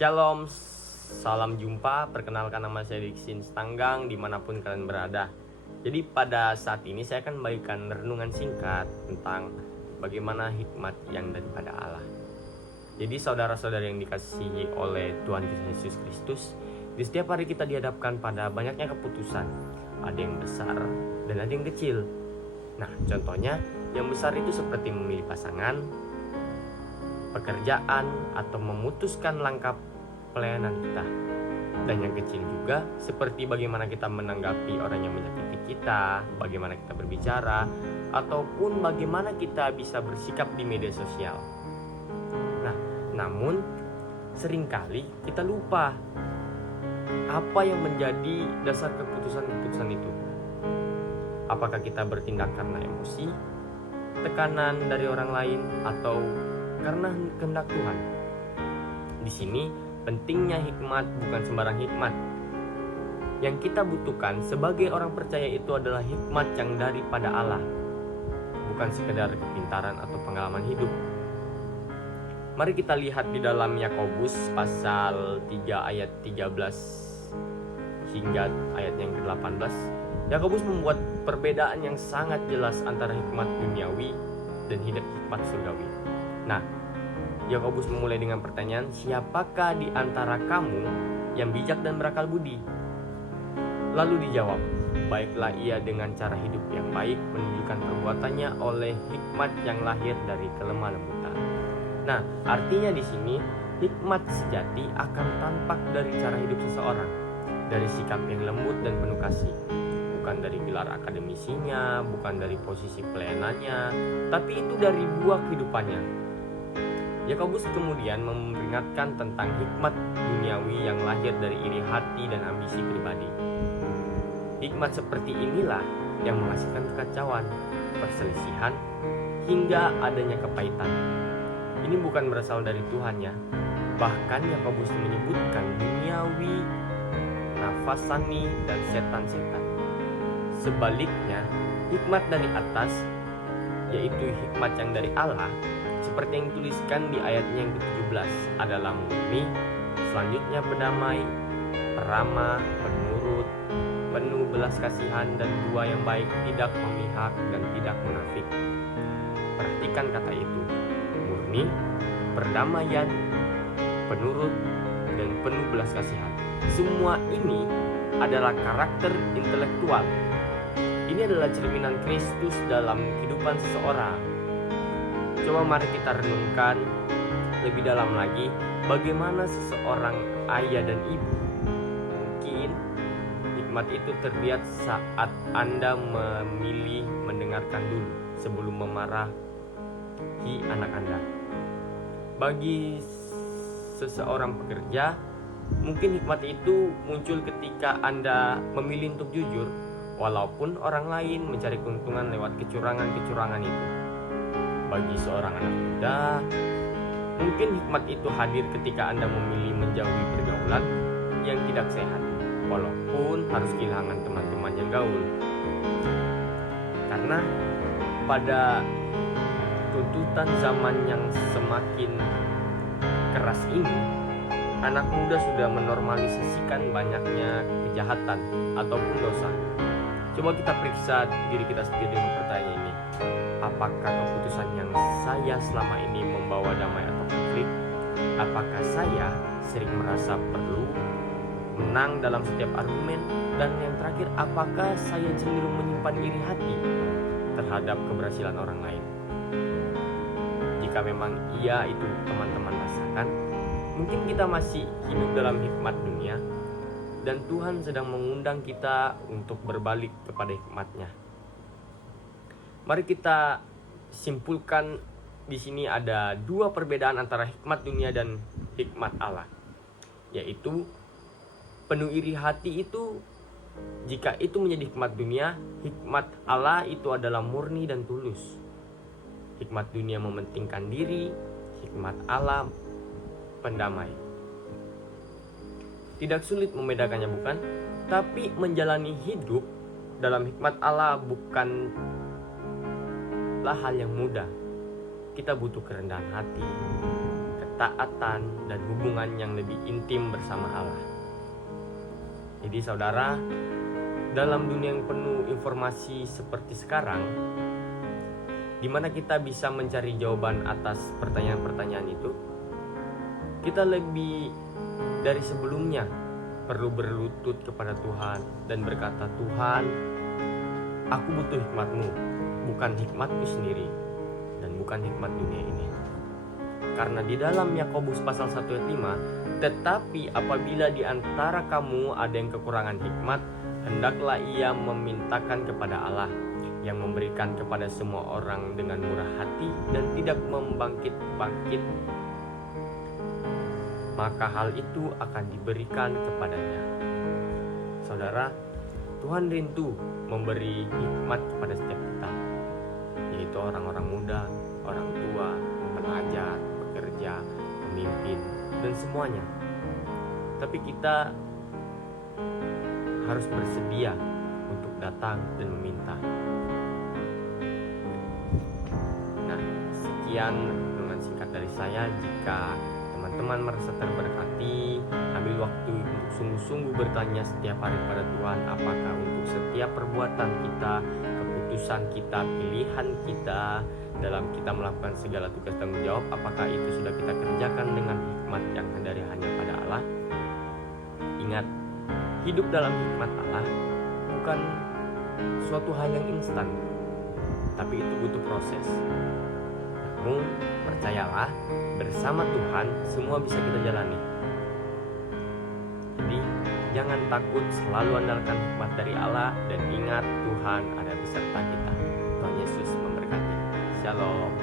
Shalom, salam jumpa. Perkenalkan, nama saya Dixin Stanggang dimanapun kalian berada. Jadi pada saat ini saya akan membagikan renungan singkat tentang bagaimana hikmat yang daripada Allah. Jadi saudara-saudara yang dikasihi oleh Tuhan Yesus Kristus, di setiap hari kita dihadapkan pada banyaknya keputusan. Ada yang besar dan ada yang kecil. Nah, contohnya yang besar itu seperti memilih pasangan, pekerjaan, atau memutuskan langkah pelayanan kita. Dan yang kecil juga seperti bagaimana kita menanggapi orang yang menyakiti kita, bagaimana kita berbicara, ataupun bagaimana kita bisa bersikap di media sosial. Nah, namun seringkali kita lupa apa yang menjadi dasar keputusan-keputusan itu. Apakah kita bertindak karena emosi, tekanan dari orang lain, atau karena kehendak Tuhan? Di sini pentingnya hikmat bukan sembarang hikmat. Yang kita butuhkan sebagai orang percaya itu adalah hikmat yang daripada Allah, bukan sekedar kepintaran atau pengalaman hidup. Mari kita lihat di dalam Yakobus pasal 3 ayat 13 hingga ayat yang ke-18. Yakobus membuat perbedaan yang sangat jelas antara hikmat duniawi dan hikmat surgawi. Nah, Yakobus memulai dengan pertanyaan, siapakah di antara kamu yang bijak dan berakal budi? Lalu dijawab, baiklah ia dengan cara hidup yang baik menunjukkan perbuatannya oleh hikmat yang lahir dari kelemah lembutan. Nah, artinya di sini hikmat sejati akan tampak dari cara hidup seseorang, dari sikap yang lembut dan penuh kasih. Bukan dari gelar akademisinya, bukan dari posisi pelayanannya, tapi itu dari buah kehidupannya. Yakobus kemudian memperingatkan tentang hikmat duniawi yang lahir dari iri hati dan ambisi pribadi. Hikmat seperti inilah yang menghasilkan kekacauan, perselisihan, hingga adanya kepahitan. Ini bukan berasal dari Tuhan ya. Bahkan Yakobus menyebutkan duniawi, nafasani, dan setan-setan. Sebaliknya, hikmat dari atas, yaitu hikmat yang dari Allah, seperti yang dituliskan di ayatnya yang ke-17, adalah murni, selanjutnya berdamai, peramah, penurut, penuh belas kasihan, dan buah yang baik, tidak memihak dan tidak munafik. Perhatikan kata itu, murni, perdamaian, penurut, dan penuh belas kasihan. Semua ini adalah karakter intelektual. Ini adalah cerminan Kristus dalam kehidupan seseorang. Coba mari kita renungkan lebih dalam lagi bagaimana seseorang ayah dan ibu. Mungkin hikmat itu terlihat saat Anda memilih mendengarkan dulu sebelum memarahi anak Anda. Bagi seseorang pekerja, mungkin hikmat itu muncul ketika Anda memilih untuk jujur, walaupun orang lain mencari keuntungan lewat kecurangan-kecurangan itu. Bagi seorang anak muda, mungkin hikmat itu hadir ketika Anda memilih menjauhi pergaulan yang tidak sehat, walaupun harus kehilangan teman-teman yang gaul. Karena pada tuntutan zaman yang semakin keras ini, anak muda sudah menormalisasikan banyaknya kejahatan ataupun dosa. Coba kita periksa diri kita sendiri dengan pertanyaan ini. Apakah keputusan yang saya selama ini membawa damai atau konflik? Apakah saya sering merasa perlu menang dalam setiap argumen? Dan yang terakhir, apakah saya cenderung menyimpan iri hati terhadap keberhasilan orang lain? Jika memang iya itu teman-teman rasakan, mungkin kita masih hidup dalam hikmat dunia, dan Tuhan sedang mengundang kita untuk berbalik kepada hikmat-Nya. Mari kita simpulkan di sini ada dua perbedaan antara hikmat dunia dan hikmat Allah, yaitu penuh iri hati itu, jika itu menjadi hikmat dunia, hikmat Allah itu adalah murni dan tulus. Hikmat dunia mementingkan diri, hikmat Allah pendamai. Tidak sulit membedakannya bukan? Tapi menjalani hidup dalam hikmat Allah bukanlah hal yang mudah. Kita butuh kerendahan hati, ketaatan, dan hubungan yang lebih intim bersama Allah. Jadi saudara, dalam dunia yang penuh informasi seperti sekarang, di mana kita bisa mencari jawaban atas pertanyaan-pertanyaan itu, kita lebih dari sebelumnya perlu berlutut kepada Tuhan dan berkata, Tuhan, aku butuh hikmat-Mu, bukan hikmatku sendiri dan bukan hikmat dunia ini. Karena di dalam Yakobus pasal 1 ayat 5, tetapi apabila di antara kamu ada yang kekurangan hikmat, hendaklah ia memintakan kepada Allah, yang memberikan kepada semua orang dengan murah hati dan tidak membangkit-bangkit, maka hal itu akan diberikan kepadanya. Saudara, Tuhan rindu memberi hikmat kepada setiap kita, yaitu orang-orang muda, orang tua, pelajar, pekerja, pemimpin, dan semuanya. Tapi kita harus bersedia untuk datang dan meminta. Nah, sekian dengan singkat dari saya. Jika teman-teman merasa terberkati, ambil waktu untuk sungguh-sungguh bertanya setiap hari pada Tuhan, apakah untuk setiap perbuatan kita, keputusan kita, pilihan kita dalam kita melakukan segala tugas tanggung jawab, apakah itu sudah kita kerjakan dengan hikmat yang dari hanya pada Allah. Ingat, hidup dalam hikmat Allah bukan suatu hal yang instan, tapi itu butuh proses. Namun percayalah, bersama Tuhan semua bisa kita jalani. Jadi jangan takut, selalu andalkan hikmat dari Allah, dan ingat Tuhan ada beserta kita. Tuhan Yesus memberkati. Shalom.